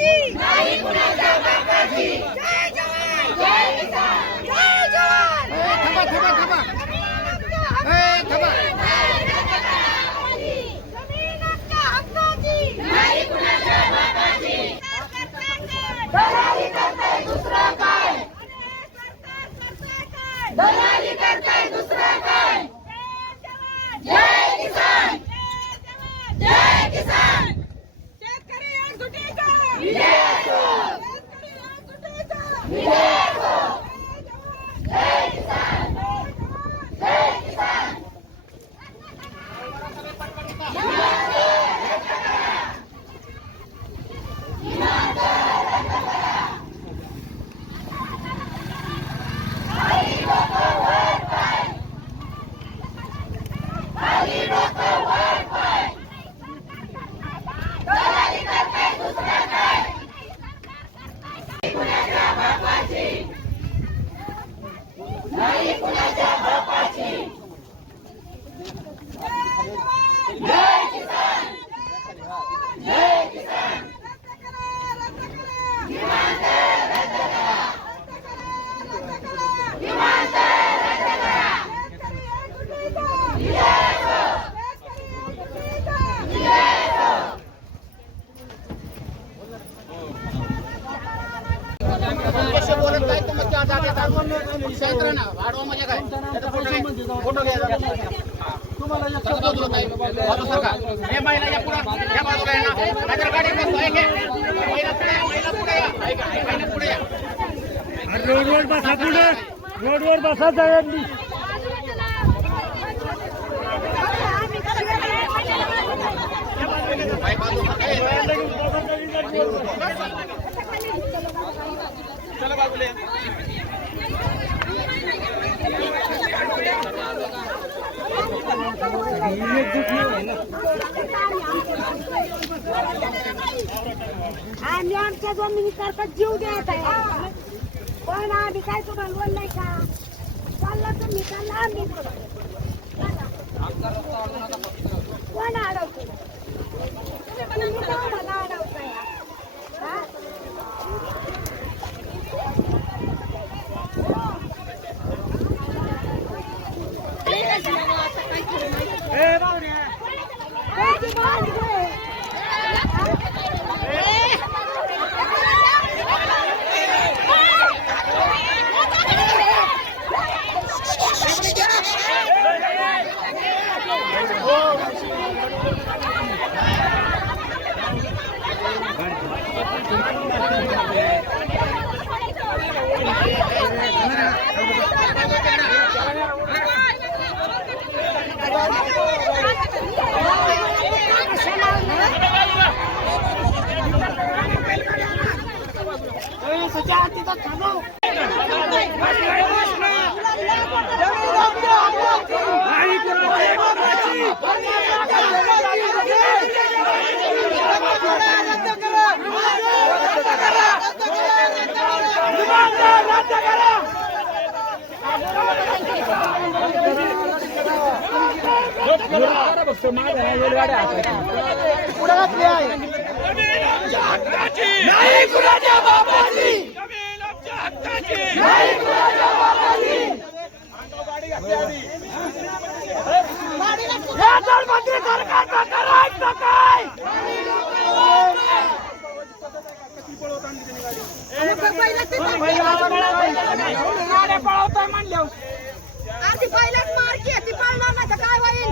बापाची नाही कुणाच्या बापाची जय जवान! जय किसान जय जवान थांबा थांबा थांबा ए, थांबा जमिनीच्या हक्काची नाही कुणाच्या बापाची दलाली करताय दुसरं काय दलाली करताय दुसरं काय जय किसान रोडवर बसा पुढे. रोडवर बसा सगळ्यांनी. चला बाजूला. आम्ही आमच्या जमिनीसारखा जीव देत आहे. पण आम्ही काय तुम्हाला बोललाय का? चाललं तुम्ही चालला आम्ही कोण अडवतो तुम्ही का आम्हाला अडवताय हा? ए, ती बाहेर घे. नाही कुणाच्या बापाची नाही कुणाच्या बापाची या जलमंत्री सरकारचं करायचं काय आधी ती पळणार नाही काय होईल?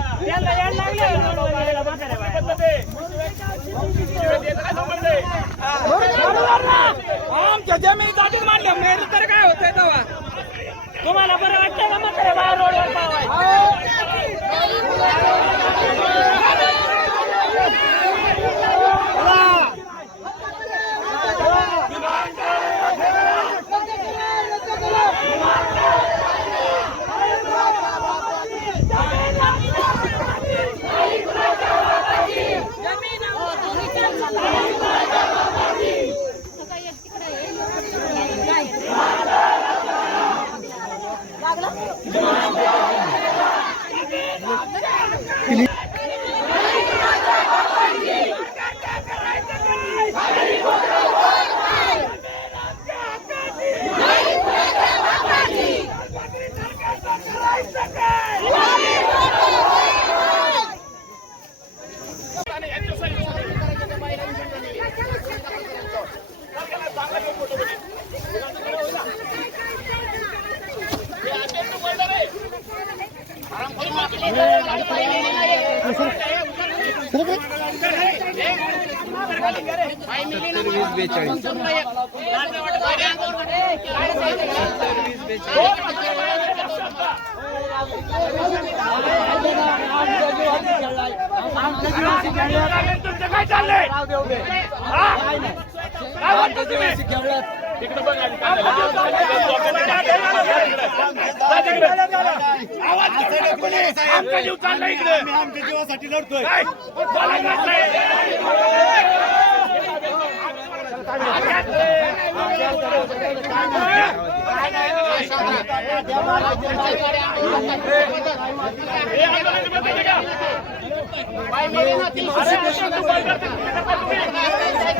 सत्तर आमच्या जीवासाठी लढतोय.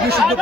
বিশুদ্ধ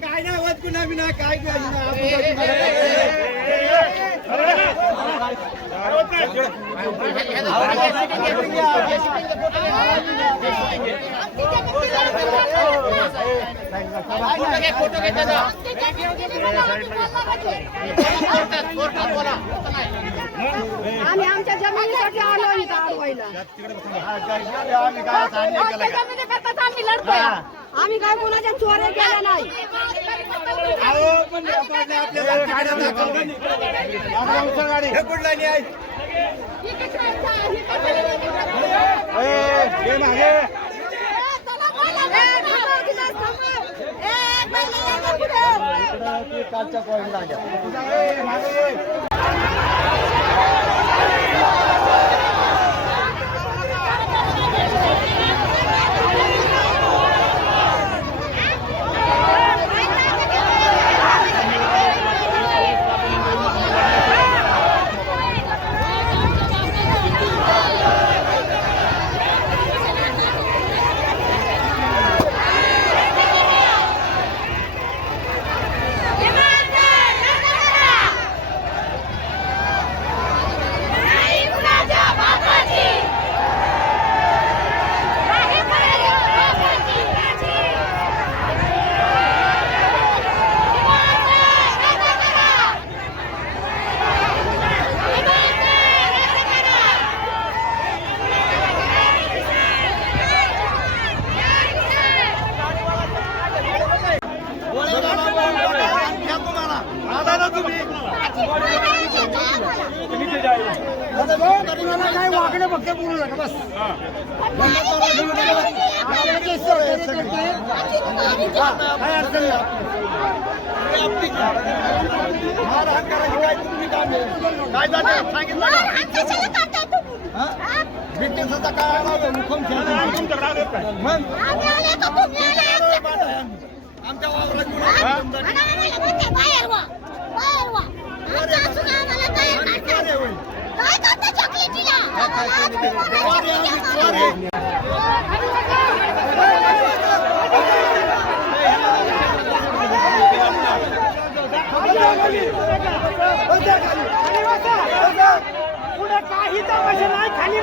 काय नाही होत गुन्हा बिना काय फोटो आम्ही आमच्या जमिनीसाठी आलो पहिला. आम्ही लढतोय. आम्ही काय कोणाच्या चोऱ्या कालच्या पॉईंट बिट्टीचं काय मग आमच्या वावरात पुढे काही तपास नाही खाली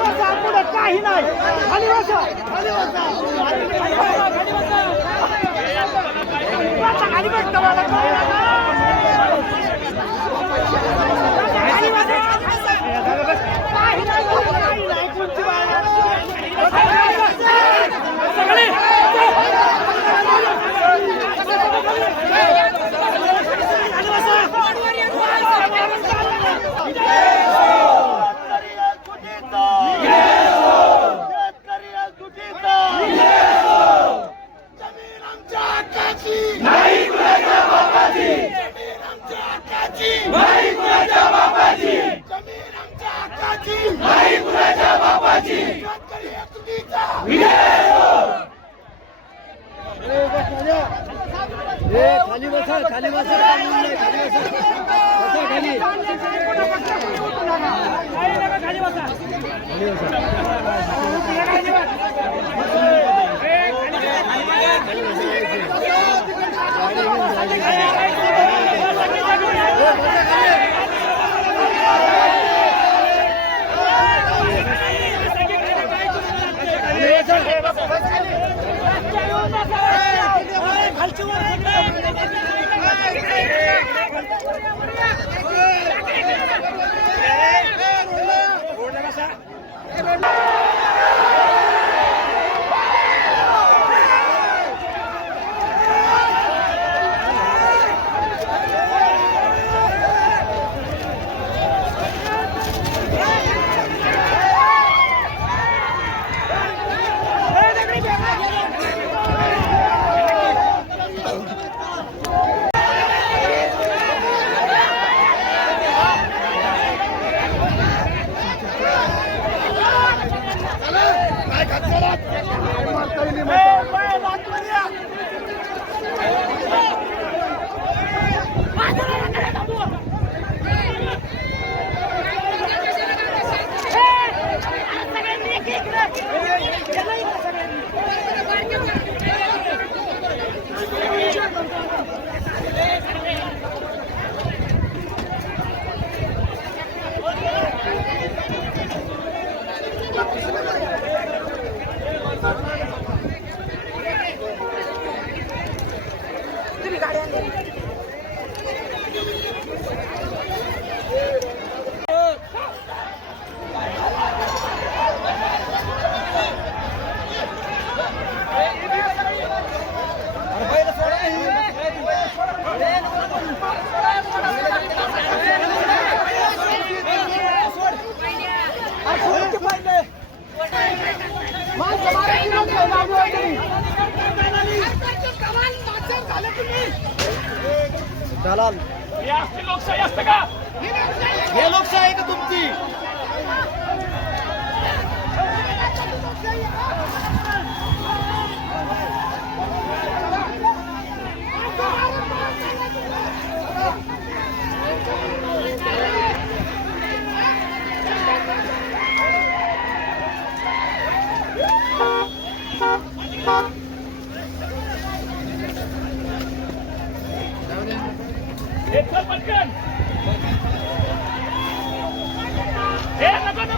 발전을 했다. दलाल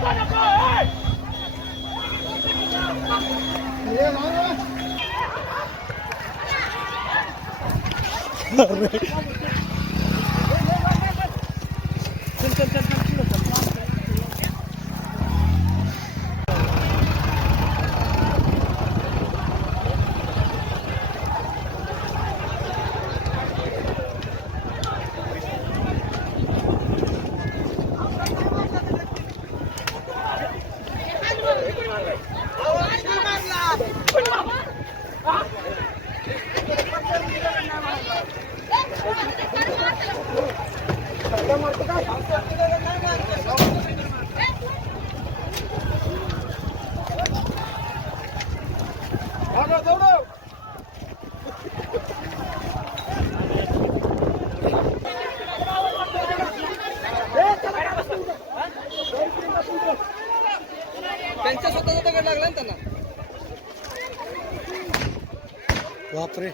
नको नको नको мокрий.